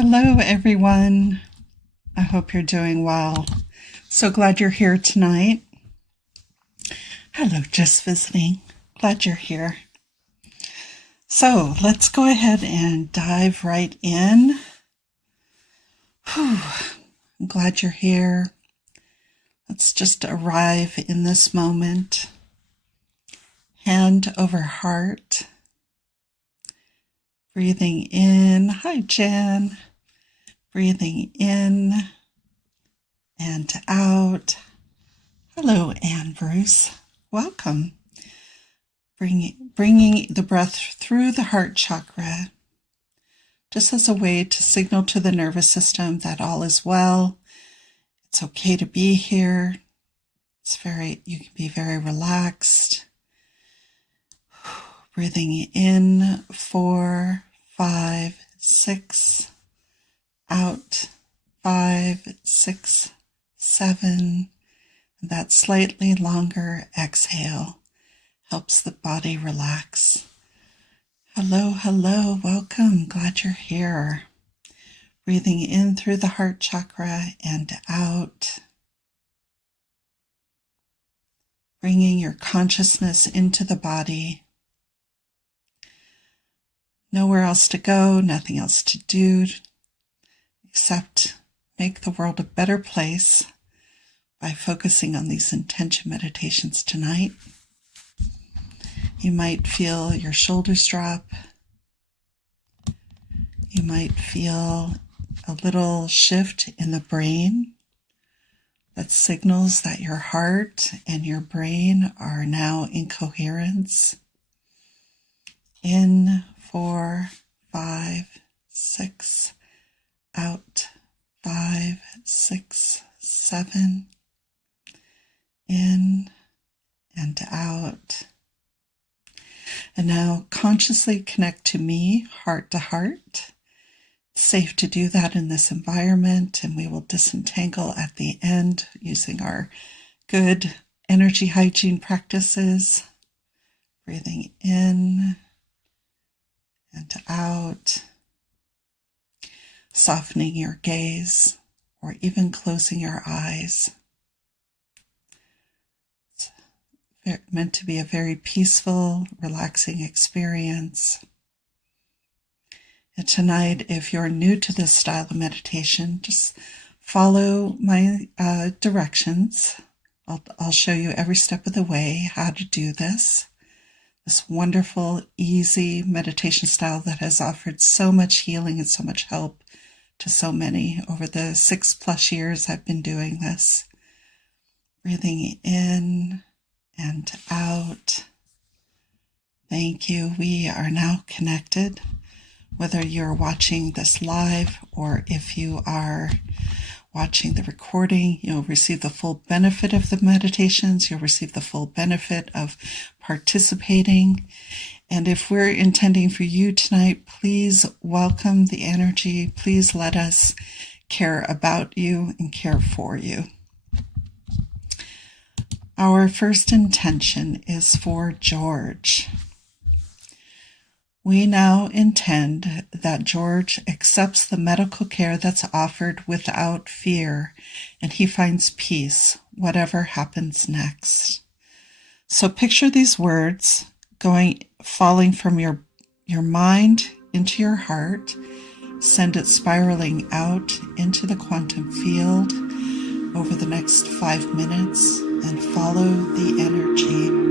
Hello, everyone. I hope you're doing well. So glad you're here tonight. Hello, just visiting. Glad you're here. So let's go ahead and dive right in. I'm glad you're here. Let's just arrive in this moment. Hand over heart. Breathing in. Hi, Jan. Breathing in and out. Hello, Anne Bruce. Welcome. Bringing the breath through the heart chakra, just as a way to signal to the nervous system that all is well. It's okay to be here. You can be very relaxed. Breathing in 4, 5, 6. Out 5, 6, 7. That slightly longer exhale helps the body relax. Hello, hello, welcome. Glad you're here. Breathing in through the heart chakra and out. Bringing your consciousness into the body. Nowhere else to go, nothing else to do, except make the world a better place by focusing on these intention meditations tonight. You might feel your shoulders drop. You might feel a little shift in the brain that signals that your heart and your brain are now in coherence. In 4, 5, 6. Out 5, 6, 7. In and out. And now consciously connect to me, heart to heart. It's safe to do that in this environment, and we will disentangle at the end using our good energy hygiene practices. Breathing in and out. Softening your gaze or even closing your eyes. It's meant to be a very peaceful, relaxing experience. And tonight, if you're new to this style of meditation, just follow my directions. I'll show you every step of the way how to do this. This wonderful, easy meditation style that has offered so much healing and so much help to so many over the 6+ years I've been doing this. Breathing in and out. Thank you. We are now connected. Whether you're watching this live or if you are watching the recording, you'll receive the full benefit of the meditations. You'll receive the full benefit of participating. And if we're intending for you tonight, please welcome the energy. Please let us care about you and care for you. Our first intention is for George. We now intend that George accepts the medical care that's offered without fear, and he finds peace, whatever happens next. So picture these words falling from your mind into your heart. Send it spiraling out into the quantum field over the next 5 minutes and follow the energy.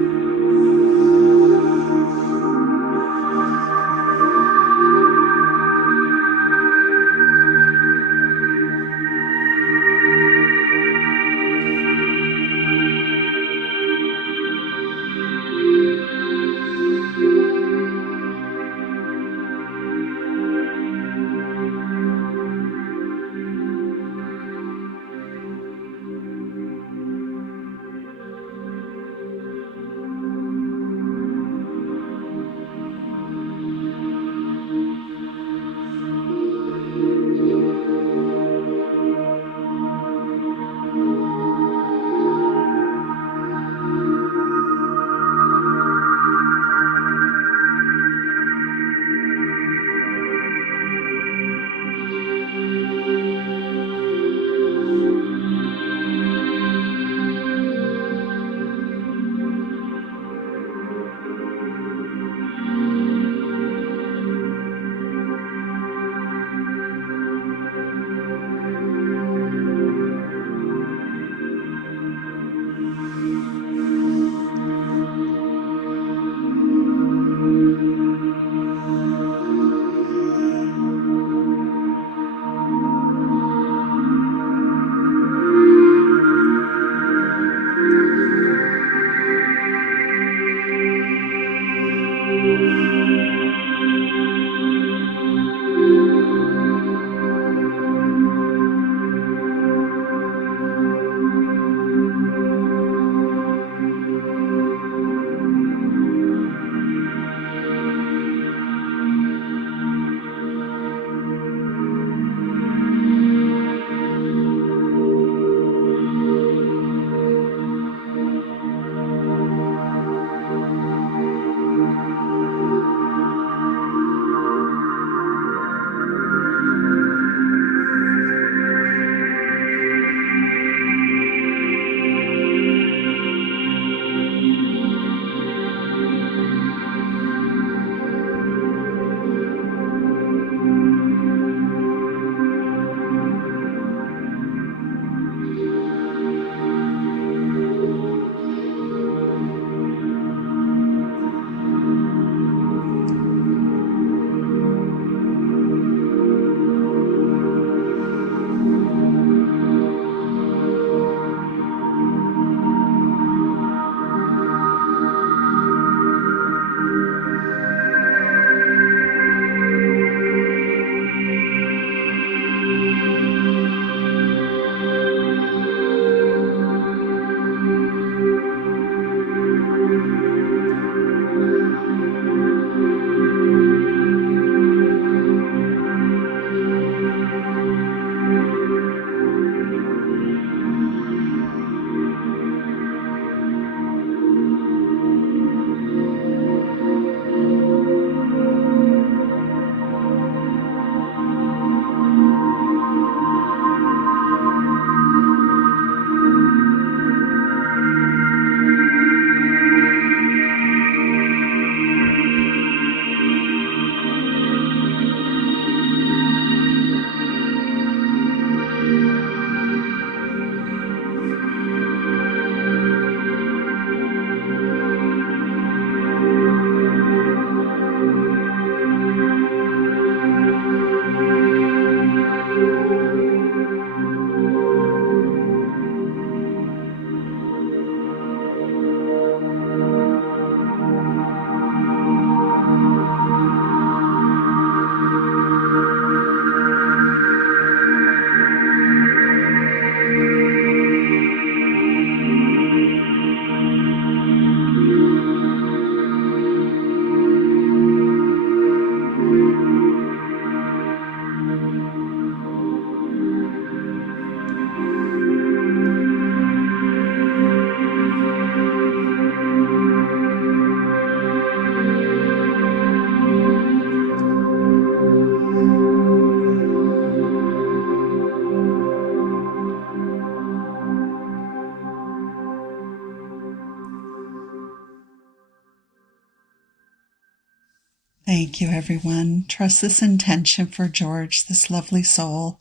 Thank you, everyone. Trust this intention for George, this lovely soul,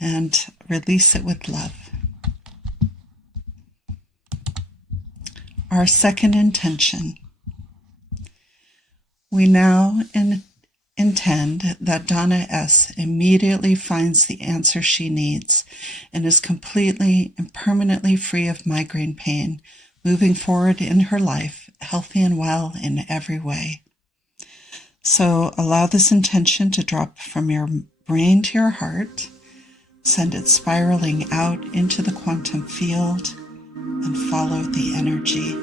and release it with love. Our second intention. We now intend that Donna S. immediately finds the answer she needs and is completely and permanently free of migraine pain, moving forward in her life, healthy and well in every way. So allow this intention to drop from your brain to your heart, send it spiraling out into the quantum field, and follow the energy.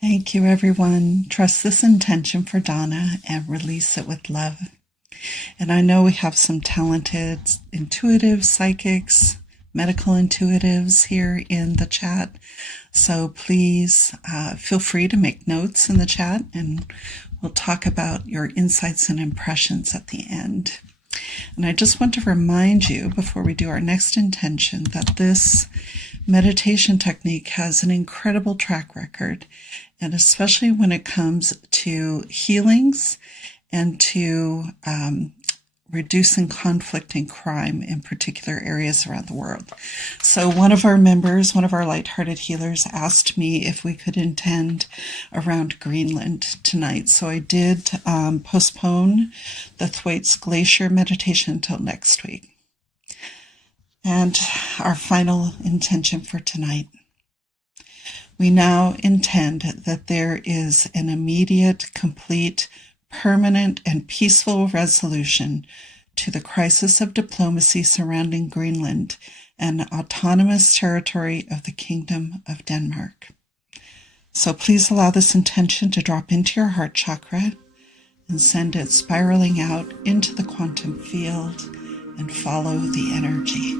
Thank you, everyone. Trust this intention for Donna and release it with love. And I know we have some talented intuitive psychics, medical intuitives here in the chat. So please feel free to make notes in the chat, and we'll talk about your insights and impressions at the end. And I just want to remind you before we do our next intention that this meditation technique has an incredible track record, and especially when it comes to healings and to reducing conflict and crime in particular areas around the world. So one of our members, one of our lighthearted healers, asked me if we could intend around Greenland tonight. So I did postpone the Thwaites Glacier meditation until next week. And our final intention for tonight. We now intend that there is an immediate, complete, permanent, and peaceful resolution to the crisis of diplomacy surrounding Greenland, an autonomous territory of the Kingdom of Denmark. So please allow this intention to drop into your heart chakra and send it spiraling out into the quantum field and follow the energy.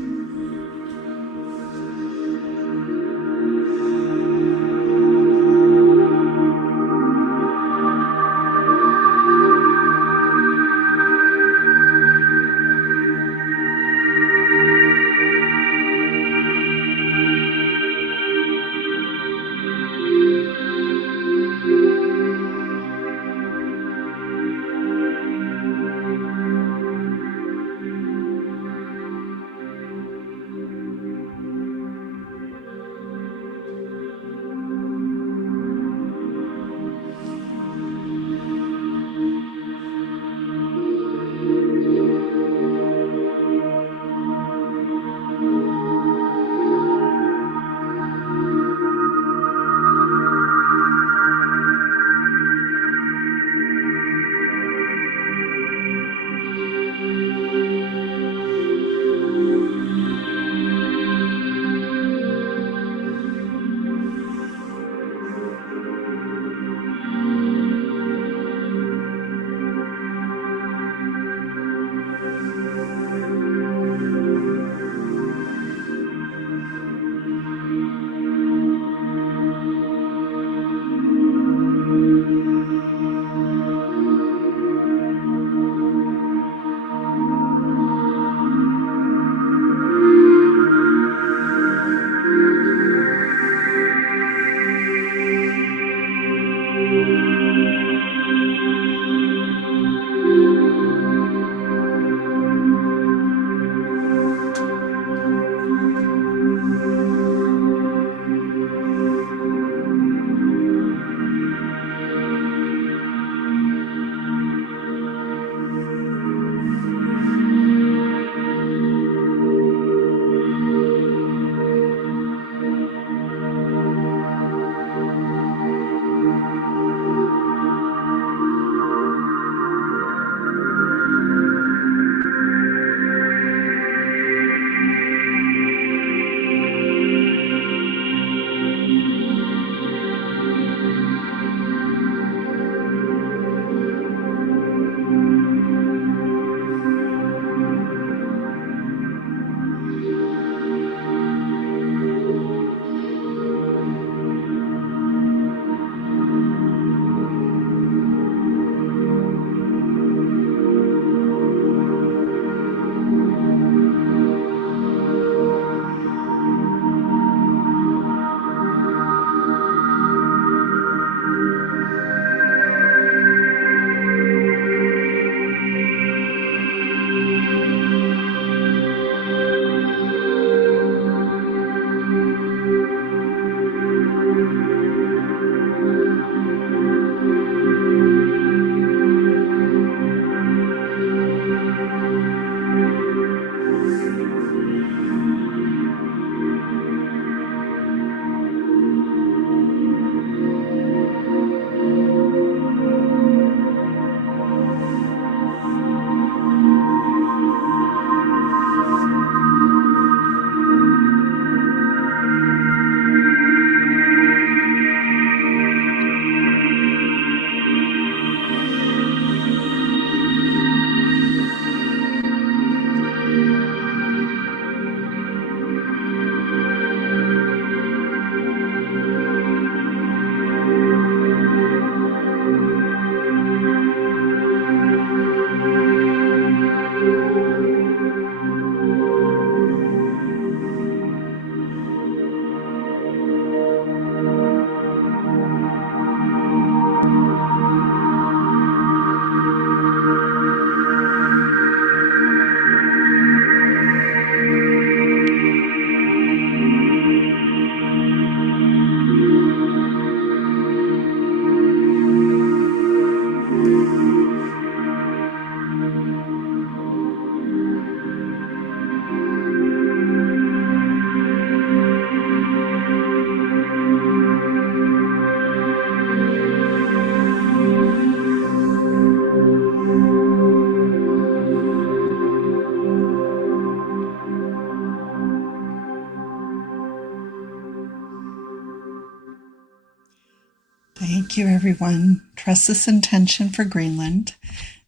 Thank you, everyone. Trust this intention for Greenland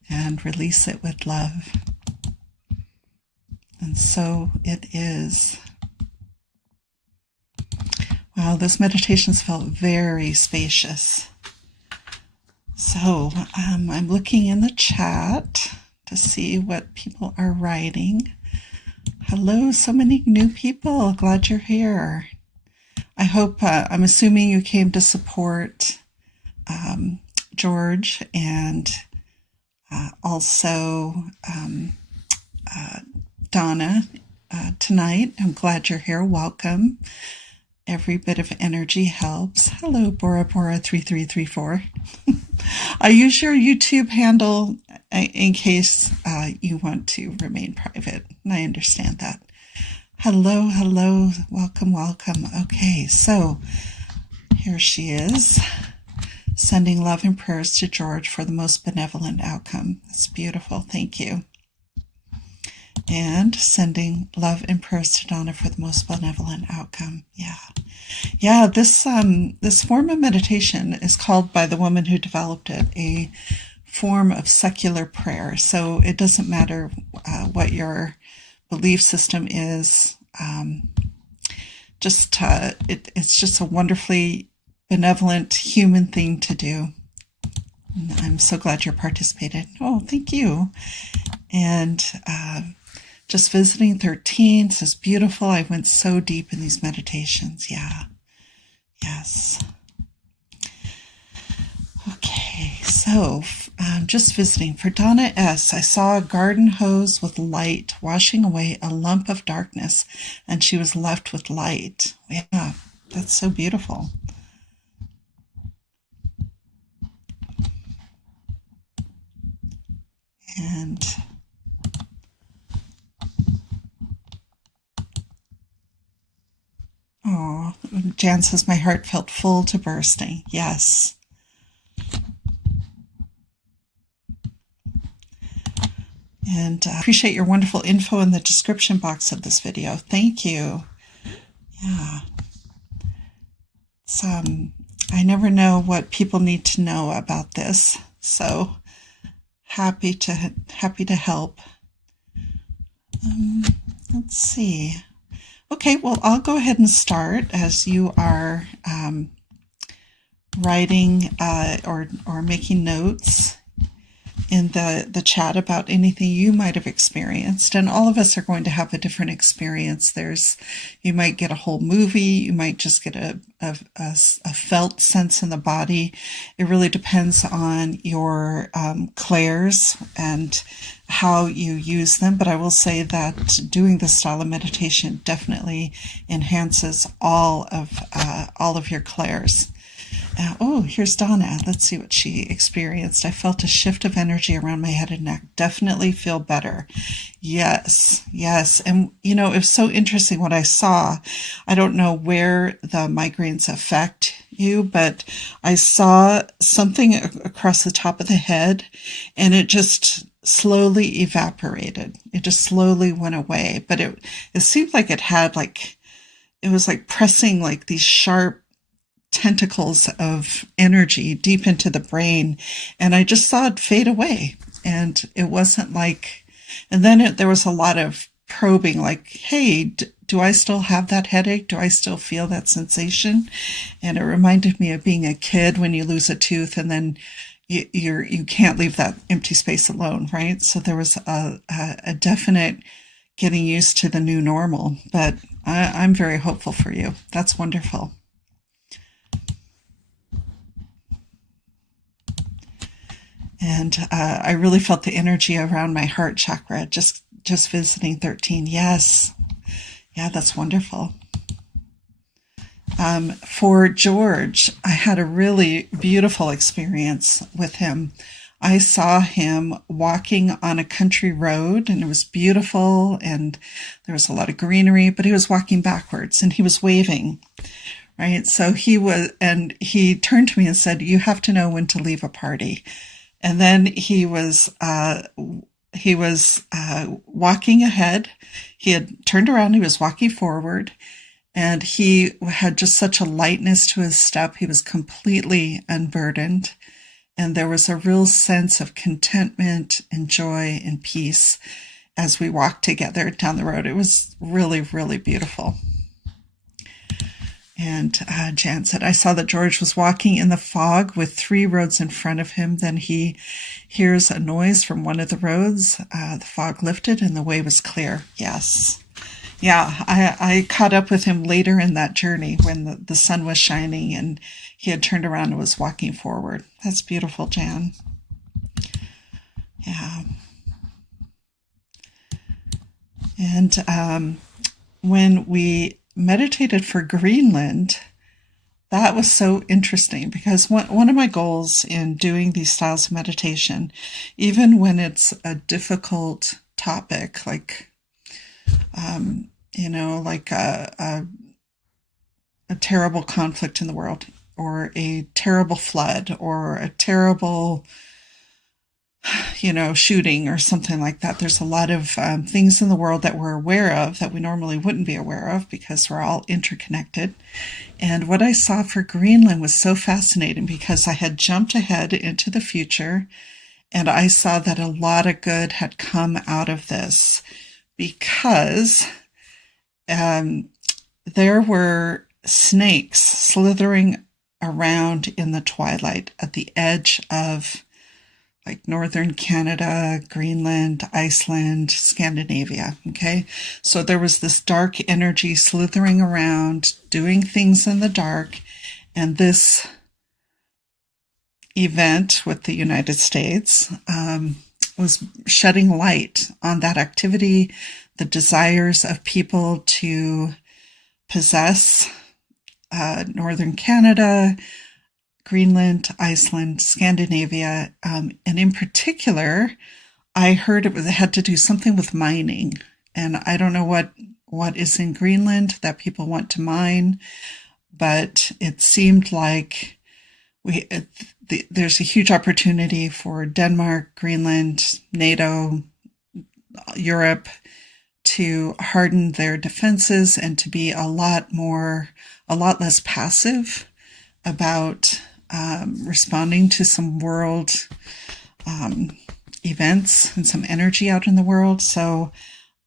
and release it with love. And so it is. Wow, those meditations felt very spacious. So I'm looking in the chat to see what people are writing. Hello, so many new people. Glad you're here. I hope, I'm assuming you came to support George and also Donna tonight. I'm glad you're here. Welcome. Every bit of energy helps. Hello, Bora Bora 3334. I use your YouTube handle in case you want to remain private. And I understand that. Hello, hello. Welcome, welcome. Okay, so here she is. Sending love and prayers to George for the most benevolent outcome. That's beautiful. Thank you. And sending love and prayers to Donna for the most benevolent outcome. Yeah. This form of meditation is called, by the woman who developed it, a form of secular prayer. So it doesn't matter what your belief system is. It's just a wonderfully benevolent human thing to do. And I'm so glad you participated. Oh, thank you. And just visiting 13 says, beautiful. I went so deep in these meditations. Yeah. Yes. Okay. So just visiting for Donna S. I saw a garden hose with light washing away a lump of darkness, and she was left with light. Yeah. That's so beautiful. And oh, Jan says, my heart felt full to bursting. Yes. And appreciate your wonderful info in the description box of this video. Thank you. Yeah. It's, I never know what people need to know about this. So happy to help. Let's see. Okay, well, I'll go ahead and start as you are writing or making notes in the chat about anything you might have experienced. And all of us are going to have a different experience. You might get a whole movie. You might just get a felt sense in the body. It really depends on your clairs and how you use them. But I will say that doing this style of meditation definitely enhances all of your clairs. Oh, here's Donna. Let's see what she experienced. I felt a shift of energy around my head and neck. Definitely feel better. Yes. And, it was so interesting what I saw. I don't know where the migraines affect you, but I saw something across the top of the head, and it just slowly evaporated. It just slowly went away. But it seemed like it had it was like pressing like these sharp tentacles of energy deep into the brain, and I just saw it fade away. And it wasn't and then there was a lot of probing, like, hey, do I still have that headache? Do I still feel that sensation? And it reminded me of being a kid when you lose a tooth and then you can't leave that empty space alone, right? So there was a definite getting used to the new normal, but I'm very hopeful for you. That's wonderful. And I really felt the energy around my heart chakra, just visiting 13. Yes. Yeah, that's wonderful. For George, I had a really beautiful experience with him. I saw him walking on a country road, and it was beautiful, and there was a lot of greenery, but he was walking backwards, and he was waving. Right? So he turned to me and said, you have to know when to leave a party. And then he was walking ahead. He had turned around. He was walking forward, And he had just such a lightness to his step. He was completely unburdened. And there was a real sense of contentment and joy and peace as we walked together down the road. It was really, really beautiful. And Jan said, I saw that George was walking in the fog with 3 roads in front of him. Then he hears a noise from one of the roads. The fog lifted and the way was clear. Yes. Yeah, I caught up with him later in that journey when the sun was shining and he had turned around and was walking forward. That's beautiful, Jan. Yeah. And when we meditated for Greenland, that was so interesting because one of my goals in doing these styles of meditation, even when it's a difficult topic, like, like a terrible conflict in the world, or a terrible flood, or a terrible, shooting or something like that. There's a lot of things in the world that we're aware of that we normally wouldn't be aware of because we're all interconnected. And what I saw for Greenland was so fascinating because I had jumped ahead into the future and I saw that a lot of good had come out of this because there were snakes slithering around in the twilight at the edge of like northern Canada, Greenland, Iceland, Scandinavia. Okay. So there was this dark energy slithering around, doing things in the dark. And this event with the United States was shedding light on that activity, the desires of people to possess northern Canada, Greenland, Iceland, Scandinavia, and in particular, I heard it had to do something with mining. And I don't know what is in Greenland that people want to mine, but it seemed like there's a huge opportunity for Denmark, Greenland, NATO, Europe to harden their defenses and to be a lot less passive about responding to some world events and some energy out in the world.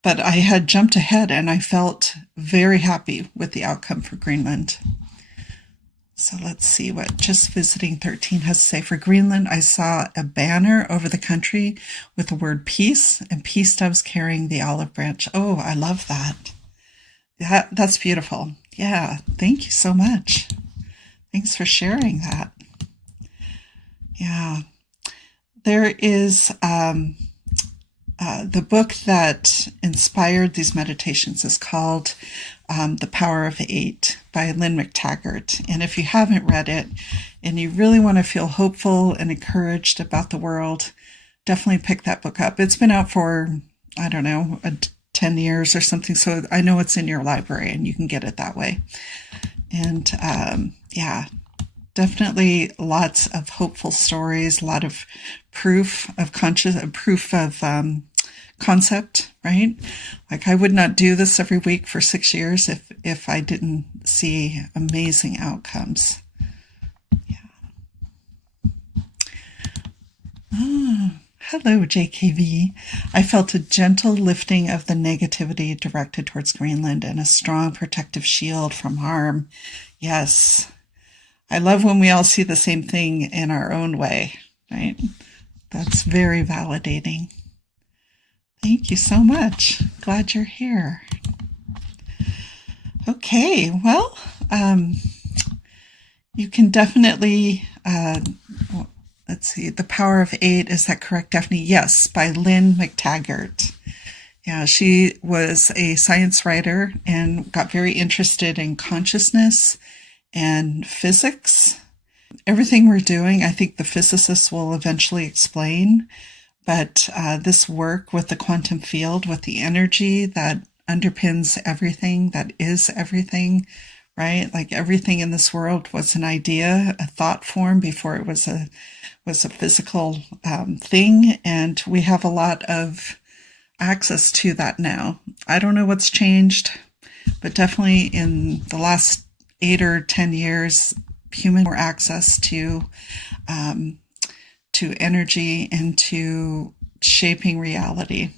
But I had jumped ahead and I felt very happy with the outcome for Greenland. So let's see what Just Visiting 13 has to say. For Greenland, I saw a banner over the country with the word peace and peace doves carrying the olive branch. Oh, I love that. That's beautiful. Yeah, thank you so much. Thanks for sharing that. Yeah. There is the book that inspired these meditations is called The Power of 8 by Lynn McTaggart. And if you haven't read it and you really want to feel hopeful and encouraged about the world, definitely pick that book up. It's been out for, 10 years or something. So I know it's in your library and you can get it that way. And definitely lots of hopeful stories, a lot of proof of concept, right? Like I would not do this every week for 6 years if I didn't see amazing outcomes. Yeah. Hello, JKV. I felt a gentle lifting of the negativity directed towards Greenland and a strong protective shield from harm. Yes. I love when we all see the same thing in our own way, right? That's very validating. Thank you so much. Glad you're here. Okay, well, you can definitely, let's see, The Power of 8, is that correct, Daphne? Yes, by Lynn McTaggart. Yeah, she was a science writer and got very interested in consciousness and physics. Everything we're doing, I think the physicists will eventually explain, but this work with the quantum field, with the energy that underpins everything, that is everything, right? Like everything in this world was an idea, a thought form before it was a physical thing, and we have a lot of access to that now. I don't know what's changed, but definitely in the last 8 or 10 years, humans more access to energy and to shaping reality.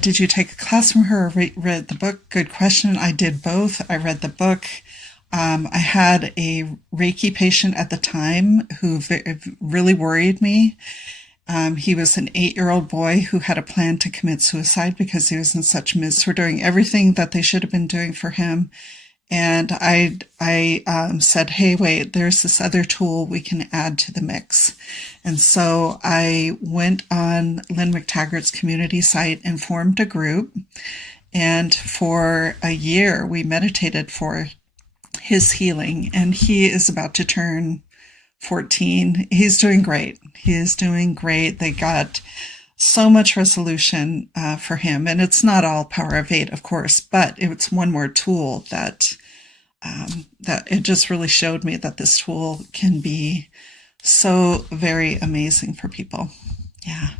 Did you take a class from her or read the book? Good question. I did both. I read the book. I had a Reiki patient at the time who really worried me. He was an 8-year-old boy who had a plan to commit suicide because he was in such misery. We're doing everything that they should have been doing for him. And I said, hey, wait, there's this other tool we can add to the mix. And so I went on Lynn McTaggart's community site and formed a group. And for a year, we meditated for his healing. And he is about to turn 14. He's doing great. He is doing great. They got so much resolution for him. And it's not all power of 8, of course, but it's one more tool that it just really showed me that this tool can be so very amazing for people. Yeah.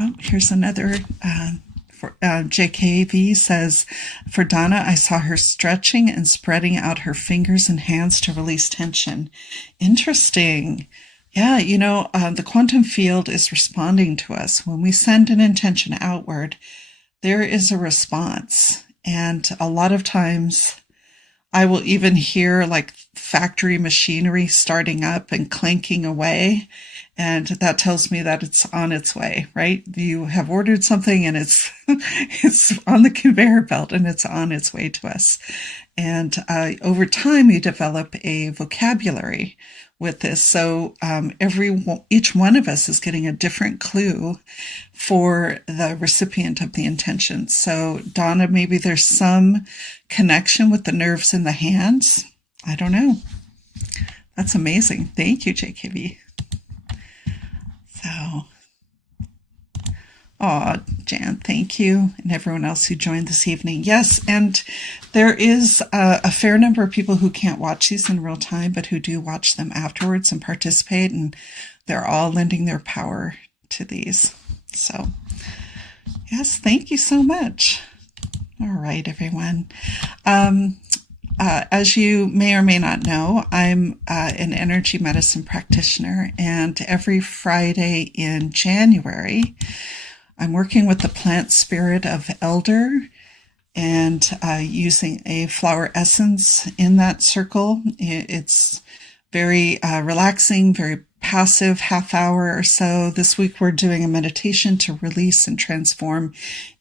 Oh, here's another. JKV says, for Donna, I saw her stretching and spreading out her fingers and hands to release tension. Interesting. Yeah, the quantum field is responding to us. When we send an intention outward, there is a response. And a lot of times I will even hear like factory machinery starting up and clanking away. And that tells me that it's on its way, right? You have ordered something and it's on the conveyor belt and it's on its way to us. And over time, you develop a vocabulary with this. So each one of us is getting a different clue for the recipient of the intention. So Donna, maybe there's some connection with the nerves in the hands. I don't know. That's amazing. Thank you, JKV. So, Jan, thank you, and everyone else who joined this evening. Yes, and there is a fair number of people who can't watch these in real time, but who do watch them afterwards and participate, and they're all lending their power to these. So, yes, thank you so much. All right, everyone. As you may or may not know, I'm an energy medicine practitioner, and every Friday in January, I'm working with the plant spirit of elder and using a flower essence in that circle. It's very relaxing, very passive, half hour or so. This week we're doing a meditation to release and transform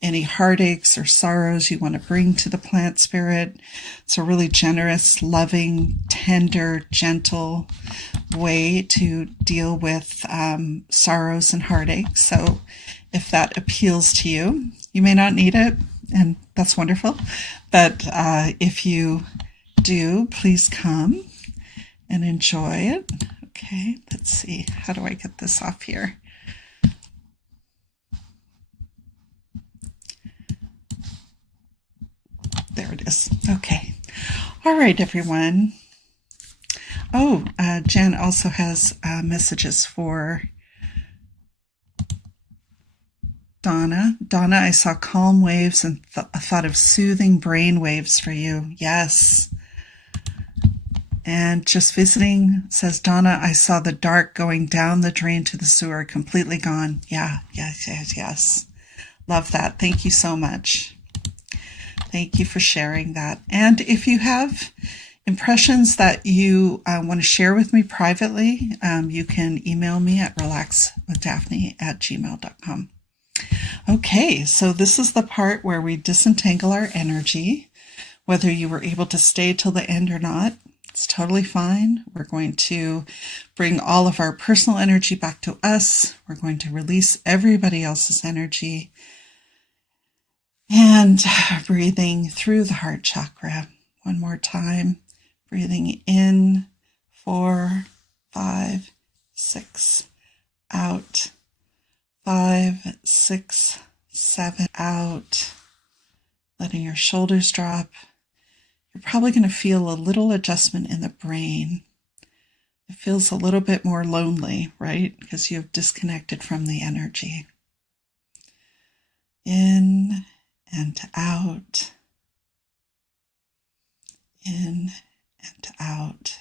any heartaches or sorrows you want to bring to the plant spirit. It's a really generous, loving, tender, gentle way to deal with sorrows and heartaches. So if that appeals to you, you may not need it, and that's wonderful. But if you do, please come and enjoy it. Okay, let's see. How do I get this off here? There it is. Okay. All right, everyone. Oh, Jan also has messages for Donna. Donna, I saw calm waves and a thought of soothing brain waves for you. Yes. And just visiting, says Donna, I saw the dark going down the drain to the sewer, completely gone. Yeah, yes. Love that. Thank you so much. Thank you for sharing that. And if you have impressions that you want to share with me privately, you can email me at relaxwithdaphne@gmail.com. Okay, so this is the part where we disentangle our energy, whether you were able to stay till the end or not. It's totally fine. We're going to bring all of our personal energy back to us. We're going to release everybody else's energy. And breathing through the heart chakra. One more time. Breathing in, 4, 5, 6. Out, 5, 6, 7. Out. Letting your shoulders drop. You're probably going to feel a little adjustment in the brain. It feels a little bit more lonely, right? Because you've disconnected from the energy. In and out. In and out.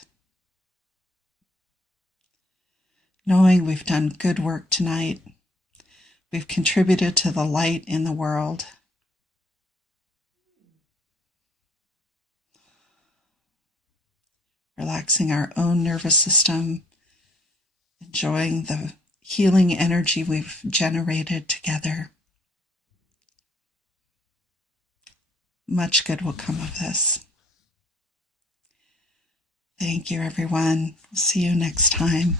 Knowing we've done good work tonight. We've contributed to the light in the world. Relaxing our own nervous system. Enjoying the healing energy we've generated together. Much good will come of this. Thank you, everyone. See you next time.